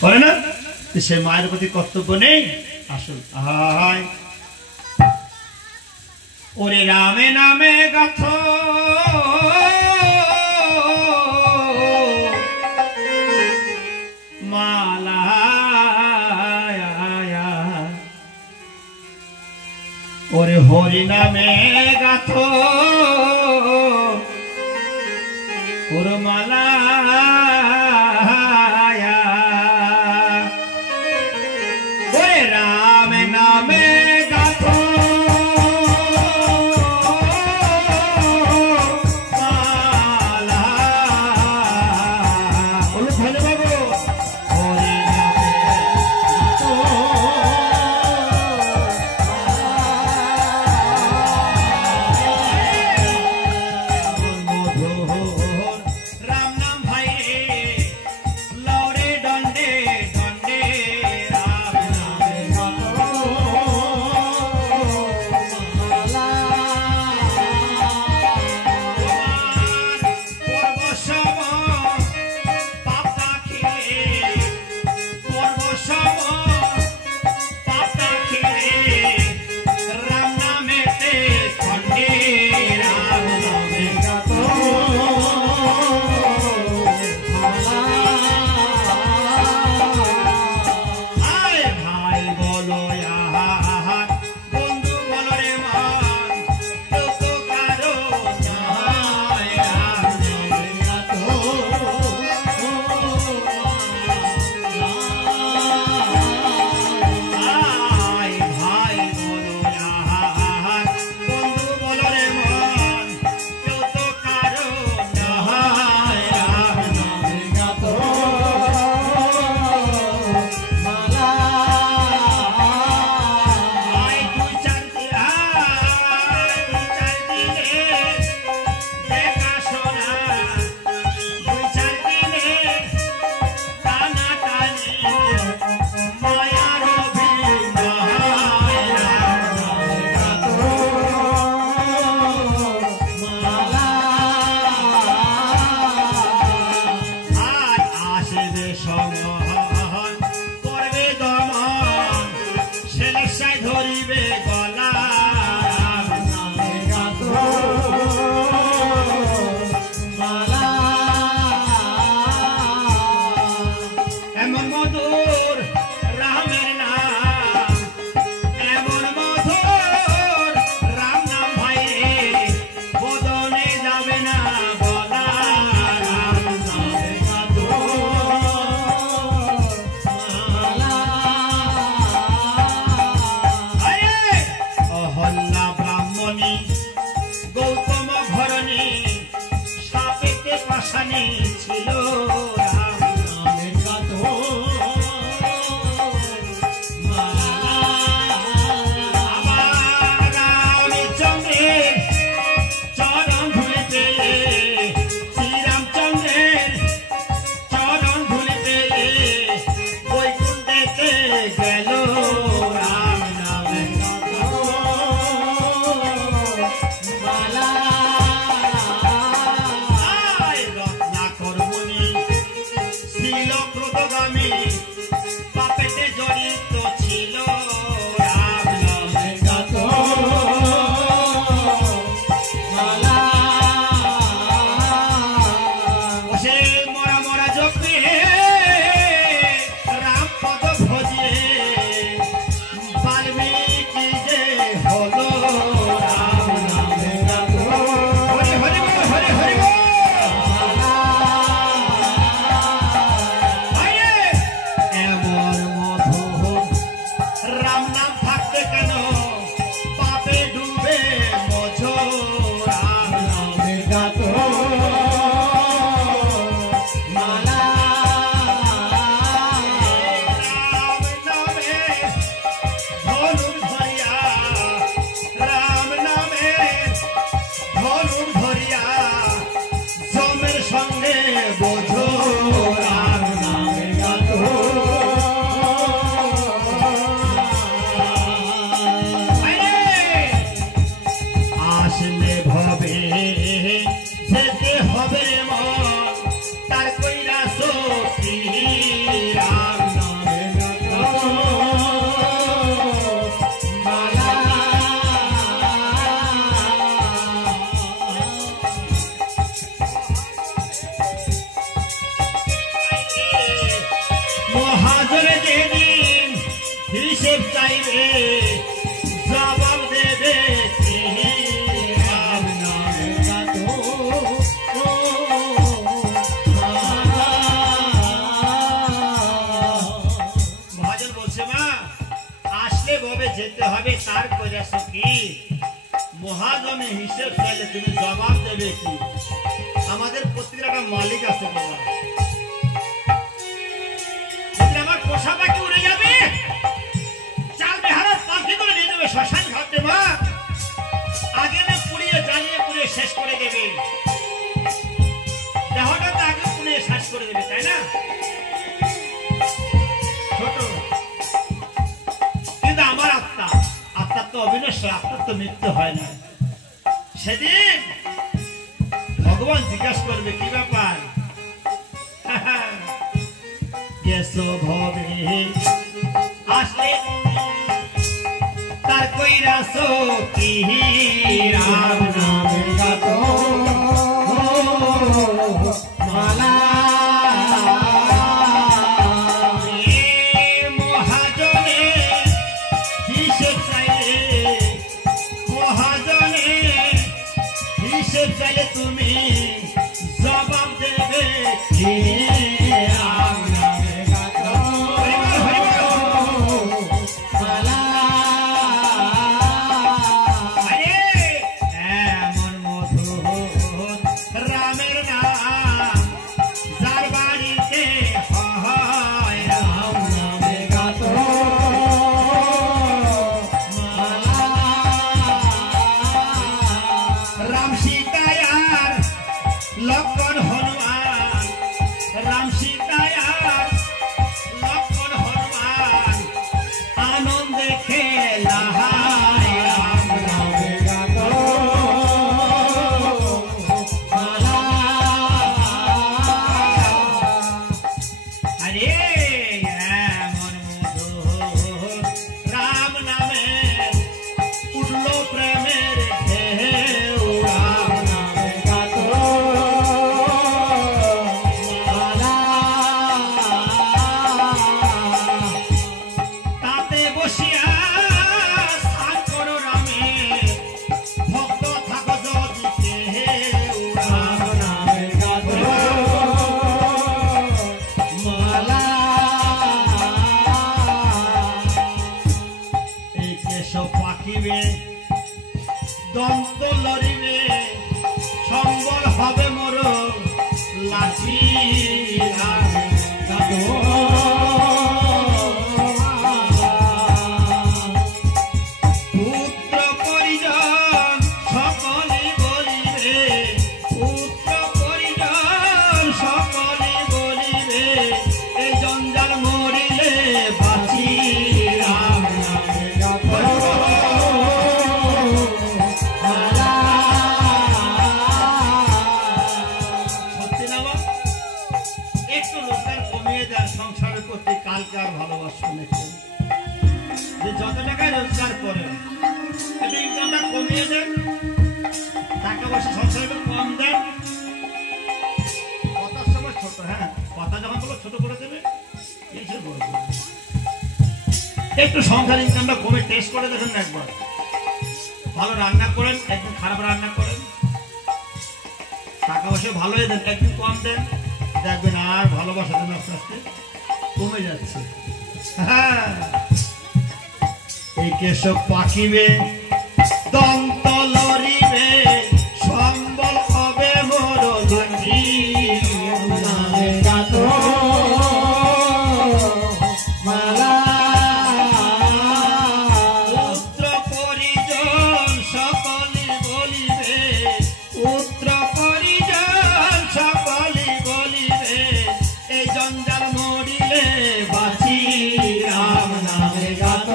করে না? সে মায়ের প্রতি কর্তব্য নেই? আসুন আয় ওরে রামে নামে গাথ মালা ওরে হরি নামে গাথ ওর মালা ওরে রাম নামে গাথ মালা বলো ভালো বাবু হরি জবাব দেবে কি? রাম নামে গাত মহাজন বলছে মা আসলে ববে যেতে হবে, তার কইরাছ কি? মহাজনে হিসেব চাইলে তুমি জবাব দেবে কি? আমাদের প্রত্যেকের একটা মালিক আছে বাবা। আমার পোষা পাখি উড়ে যাবে, চাল বেহারা পাখি করে দিয়ে দেবে শ্মশান ঘাটে মা, আগে না পুড়িয়ে জ্বালিয়ে পুড়িয়ে শেষ করে দেবে, দেহটা তো আগে পুড়িয়ে শেষ করে দেবে, তাই না? ছোট কিন্তু আমার আত্মার তো অবিনশ্বর, আত্মার তো মৃত্যু হয় না। সেদিন ভগবান জিজ্ঞাসা করবে কি ব্যাপার, গেছো ভবে আসলে তার কইরাছ কি? রাম নামে গাত মালা। মহাজনে হিসেব চাইলে, মহাজনে হিসেব চাইলে তুমি জবাব দেবে কি? রাম নামে গাত মালা। এমন মধুর রামের নাম যার বাড়িতে হয়, রাম নামে গাত মালা। রাম সীতায়ার লক্ষণ হনুমান, রাম সীতায়ার লক্ষণ হনুমান আনন্দে খেলা হায়, রাম নামে গাত মালা। আরে এমন মধুর রাম নামে উঠলো প্রেমের ঢেউ, রাম নামে গাত মালা। তাতে বসিয়া স্নান করো রামে, ভক্ত থাকো যদি কেউ, রাম নামে গাত মালা। এই কেশব পাকিবে, দন্ত লড়িবে, সম্বল হবে মোর লাঠি, রাম গাত পুত্র পরিজন সকলে বলিবে, পুত্র পরিজন সকলে বলিবে, এই জঞ্জাল মরিলে বাঁচি, রাম নামে গাত মালা। সত্যি না মা? একটু রোজগার কমিয়ে দেন, সংসারের প্রতি কালকে আর ভালোবাসা নেই। যে যত টাকায় রোজগার করেন একটু ইনকামটা কমিয়ে দেন, টাকা পয়সা সংসারে একটু কম দেন। কথার সময় ছোট, হ্যাঁ কথা যখন বলো ছোট করে দেবে, এই সে বড় করে দেবে। একটু সংসার ইনকামটা কমে টেস্ট করে দেখেন না একবার। ভালো রান্না করেন, একদিন খারাপ রান্না করেন, টাকা পয়সা ভালোই দেন, একদিন কম দেন, দেখবেন আর ভালোবাসা দেন আস্তে আস্তে কমে যাচ্ছে। হ্যাঁ এই কেশব পাকিবে, দন্ত লড়িবে, সম্বল হবে মোর লাঠি, রাম নামে গাত মালা। পুত্র পরিজন সকলে বলিবে, পুত্র পরিজন সকলে বলিবে, এই জঞ্জাল মরিলে বাঁচি, রাম নামে গাত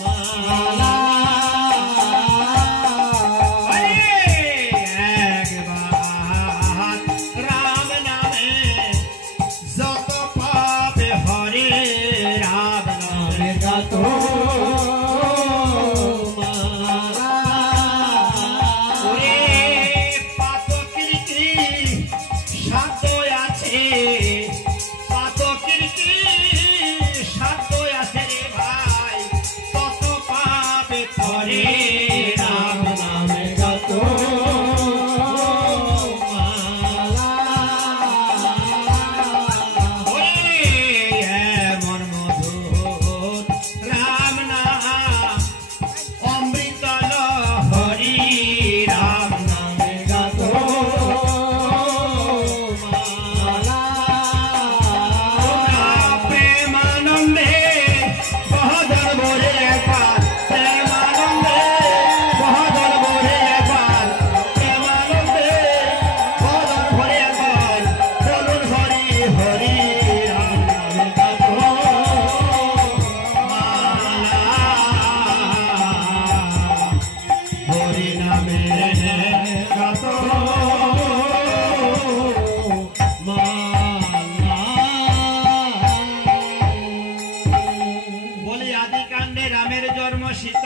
মালা।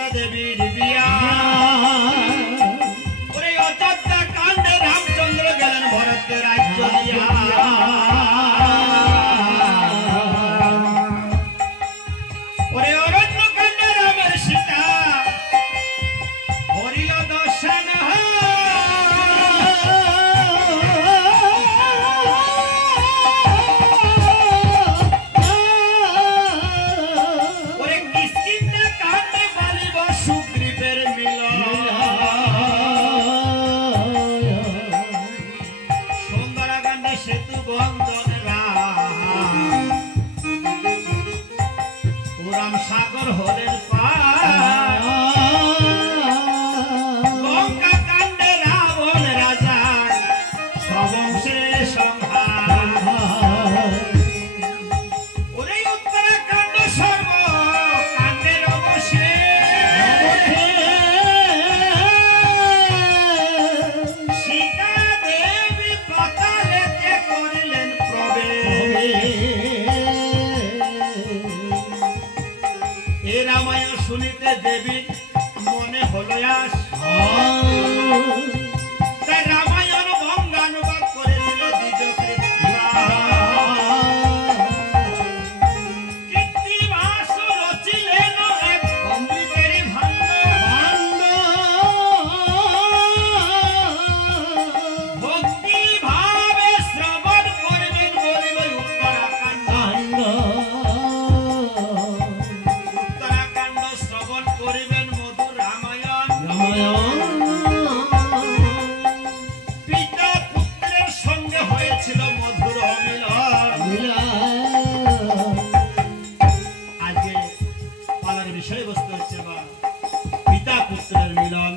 সীতা দেবীর বিয়া। ওরে অযোধ্যা কাণ্ডে রামচন্দ্র গেলেন ভরতকে রাজ্য দিয়া। ওরে অরণ্য কাণ্ডে রামের সীতা হরিল দর্শন। ওরে কিষ্কিন্ধা কাণ্ডে বালিব সুগ্রীবের মিলন। সুন্দরা কাণ্ডে সেতু বন্ধন রাম সাগর হলেন পার। লঙ্কা কাণ্ডে রাবণ রাজা সবংশের সংহার। ওরে উত্তরাখণ্ড সর্ব কাণ্ডের অবশেষ। সীতা দেবী পাতালেতে করিলেন প্রবেশ। এ রামায়ণ শুনিতে দেবীর মনে হলো আস। তাই রামায়ণ বঙ্গানুবাদ করেছিল কৃত্তিবাস রচিলেন এক অমৃতেরই ভাণ্ড। ভক্তি ভাবে শ্রবণ করবেন বলিল উত্তরাখণ্ড। উত্তরাখণ্ড শ্রবণ করিবেন মধুর রামায়ণ। পিতা পুত্রের সঙ্গে হয়েছিল মধুর মিলন। আজকে পালার বিষয়বস্তু হচ্ছে বা পিতা পুত্রের মিলন,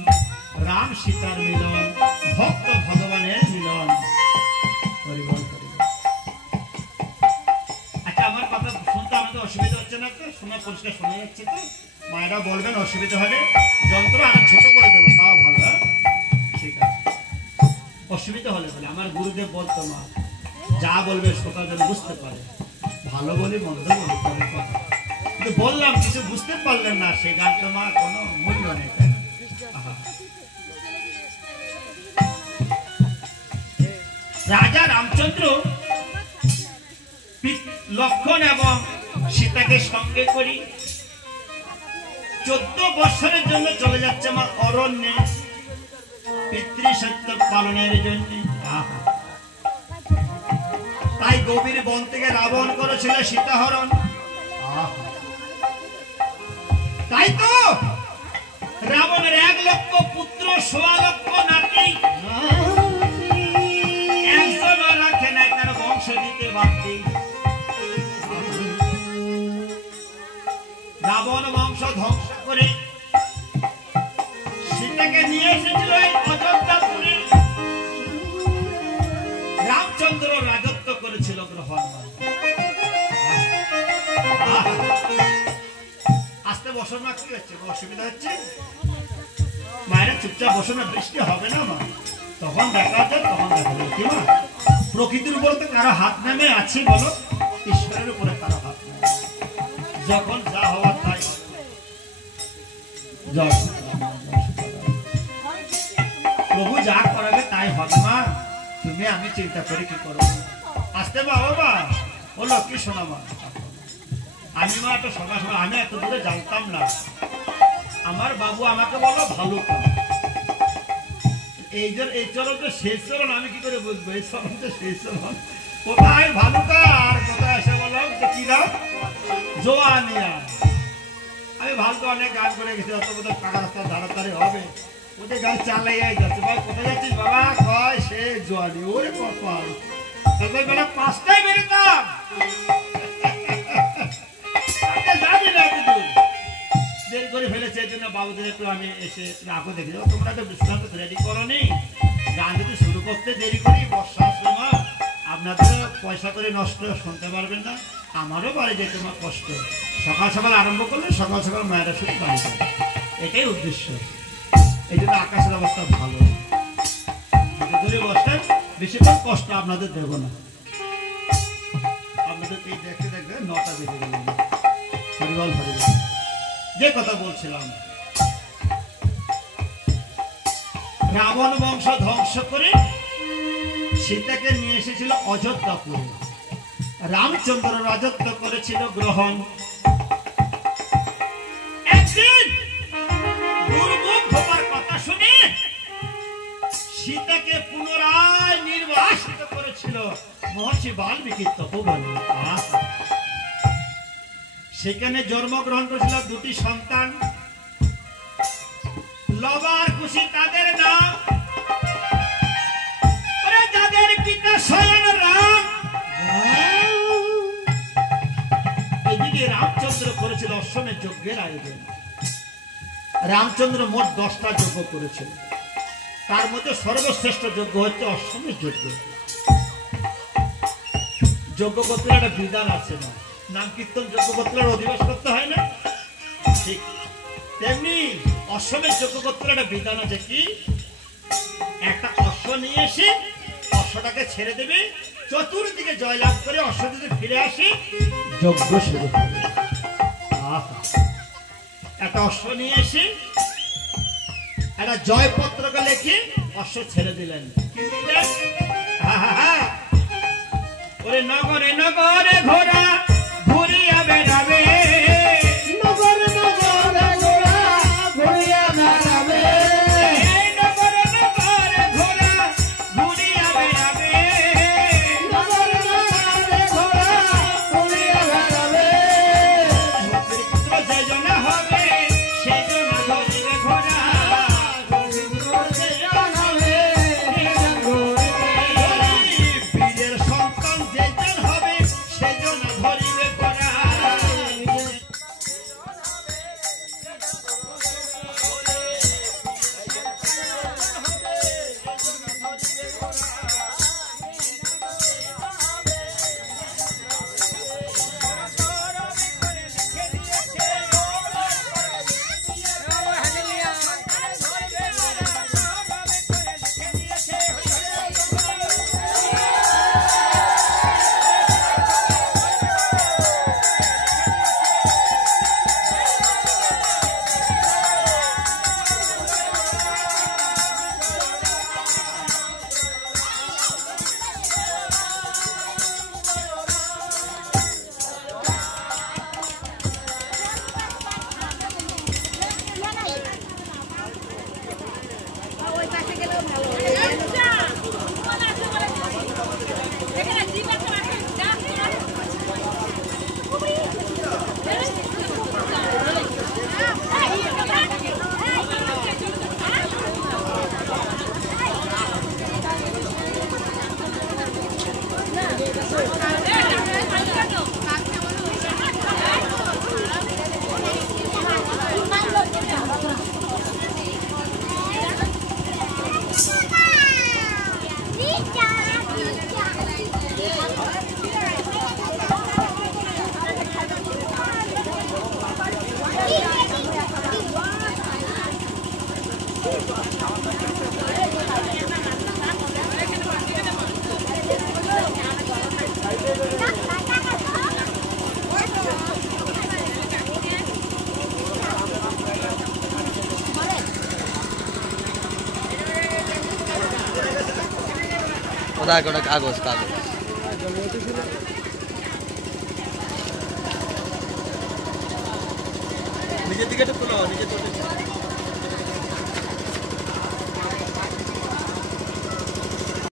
রাম সীতার মিলন, ভক্ত ভগবানের মিলন। হরিবল হরিবল। আচ্ছা, আমার কথা শুনতে আমাদের অসুবিধা হচ্ছে না তো? শোনা পরিষ্কার শোনা যাচ্ছে তো? মায়েরা বলবেন অসুবিধা হলে যন্ত্র আরো ছোট করে দেবো, তাও ভালো। ঠিক আছে, অসুবিধা হলে বলে আমার গুরুদেব বলতো মা যা বলবে শ্রোতা যেন বুঝতে পারে। ভালো বলি মন্দ বলি তবে কথা, কিন্তু বললাম কিছু বুঝতে পারলেন না, সেই গানটা মা কোনো মূল্য নেই। রাজা রামচন্দ্র লক্ষণ এবং সীতাকে সঙ্গে করি 14 বছরের জন্য চলে যাচ্ছে মা অরণ্যে পিতৃসত্য পালনের জন্য। তাই গভীর বন থেকে রাবণ করেছিল সীতাহরণ। তাই তো রাবণের 1 লক্ষ পুত্র 16 লক্ষ নাতি, একজন রাখে নাই তার বংশ দিতে বাকি। রাবণ বংশ ধ্বংস করে সীতাকে নিয়ে এসেছিল অযোধ্যাপুরে। রামচন্দ্র রাজত্ব করেছিল গ্রহণ। আসতে বসো না, কি হচ্ছে? অসুবিধা হচ্ছে? মায়েরা চুপচাপ বসো না, বৃষ্টি হবে না মা, তখন দেখা যায়, তখন দেখা যাবে। কি মা, প্রকৃতির উপরে তো কারো হাত নেমে আছে বলো? ঈশ্বরের উপরে কারো হাত নেমে, যখন যা হওয়ার তাই। প্রভু যা করাবে তাই হবে মা, তুমি আমি চিন্তা করে কি করবো। আসতে বাবা মা, ও লক্ষ্মী শোনা মা। আমি মা এত সকাল সকাল, আমি এত দূরে জানতাম না। আমার বাবু আমাকে বলো ভালুকা, এই চরণ তো শেষ চরণ, আমি কি করে বুঝবো এই চরণ তো শেষ চরণ? কোথায় ভালুকা আর কোথায় এসে বললাম কি নাম জোয়ানিয়া। আমি ভালুকা অনেক গান করে গেছি, অত কোথাও কাকা রাস্তার ধারে ধারে হবে, ওদের গান চালাই যাচ্ছে। ভাই কোথায় যাচ্ছিস বাবা? কয় সে জোয়ানি। ওরে কপাল, তখন বেলা 5টায় বেরোতাম, যাবি না একটু দেরি করে ফেলেছে। এই জন্য বাবুদের একটু আমি এসে রাখো দেখে যাবো। তোমরা তো বিশ্রান্ত রেডি করো নি, গান যদি শুরু করতে দেরি করি বর্ষার সময় আপনাদের পয়সা করে নষ্ট শুনতে পারবেন না। আমারও বাড়ি যেতে আমার কষ্ট। সকাল সকাল আরম্ভ করলে সকাল সকাল মায়েরা শুধু বাড়ি যাবে, এটাই উদ্দেশ্য। এই জন্য আকাশের অবস্থা ভালো, দূরে বসেন, বেশিরভাগ কষ্ট আপনাদের দেবো না। আপনাদের এই দেখতে দেখবে 9টা বেজে গেল। হরিবল হরিবল। যে কথা বলছিলাম, রাবণ বংশ ধ্বংস করে সীতাকে নিয়ে এসেছিল অযোধ্যাপুরে। রামচন্দ্র রাজত্ব করেছিল গ্রহণ। একদিন দুর্মুখ হবার কথা শুনে সীতাকে পুনরায় নির্বাসিত করেছিল মহর্ষি বাল্মীকির তপোবনে। সেখানে জন্মগ্রহণ করেছিল দুটি সন্তান, লবার খুশি তাদের নাম, যাদের পিতা স্বয়ং রাম। এদিকে রামচন্দ্র করেছিল অশ্বমেধ যজ্ঞের আয়োজন। রামচন্দ্র মোট 10টা যজ্ঞ করেছিল, তার মধ্যে সর্বশ্রেষ্ঠ যজ্ঞ হচ্ছে অশ্বমেধ যজ্ঞ। যজ্ঞ করতে একটা বিধান আছে না, নাম কীর্তন যজ্ঞ করতে অধিবাস করতে হয় না, ঠিক তেমনি অশ্বমেধ যজ্ঞ করতে একটা বিধান আছে। কি? একটা অশ্ব নিয়ে এসে অশ্বটাকে ছেড়ে দেবে, চতুর্দিকে জয়লাভ করে অশ্ব যদি ফিরে আসে যজ্ঞ শুরু করবে। একটা অশ্ব নিয়ে এসে একটা জয়পত্রকে লিখে অশ্ব ছেড়ে দিলেন। ওরে নগরে নগরে ঘোড়া ঘুরিয়া বেড়াবে, নগরে নগরে ঘোড়া ঘুরিয়া বেড়াবে, নগরে নগরে ঘোড়া ঘুরিয়া বেড়াবে, নগরে নগরে ঘোড়া ঘুরিয়া বেড়াবে। পুত্র যেজন হবে সেজন ধরিবে ঘোড়া, বীরের সন্তান যেজন হবে সেজন ধরিবে ঘোড়া। কাগজ কাগজ নিজের দিকে একটু খোলো, নিজের